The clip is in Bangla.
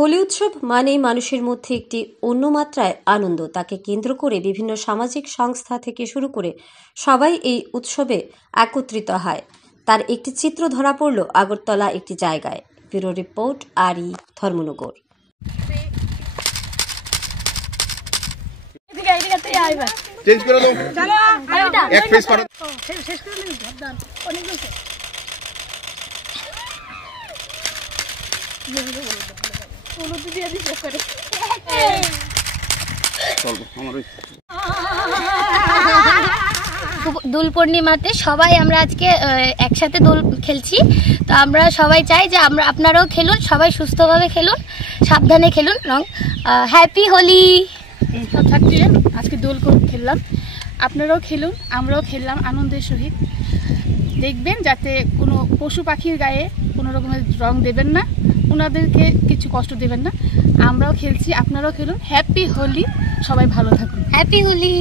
হোলি উৎসব মানেই মানুষের মধ্যে একটি অন্য মাত্রায় আনন্দ। তাকে কেন্দ্র করে বিভিন্ন সামাজিক সংস্থা থেকে শুরু করে সবাই এই উৎসবে একত্রিত হয়। তার একটি চিত্র ধরা পড়ল আগরতলা একটি জায়গায়। ব্যুরো রিপোর্ট, আরি, ধর্মনগর। চেঞ্জ করে দাও, এক পেজ করো। শেষ করে নিন, অনেক হয়েছে। দোল পূর্ণিমাতে সবাই আমরা আজকে একসাথে দোল খেলছি। তো আমরা সবাই চাই যে আপনারাও খেলুন, সবাই সুস্থভাবে খেলুন, সাবধানে খেলুন। হ্যাপি হোলি। সব ছাত্রীরা আজকে দোল খেললাম, আপনারাও খেলুন, আমরাও খেললাম আনন্দের সহিত। দেখবেন যাতে কোনো পশু পাখির গায়ে কোনো রকমের রং দেবেন না, ওনাদেরকে কিছু কষ্ট দেবেন না। আমরাও খেলছি, আপনারাও খেলুন। হ্যাপি হোলি, সবাই ভালো থাকুন। হ্যাপি হোলি।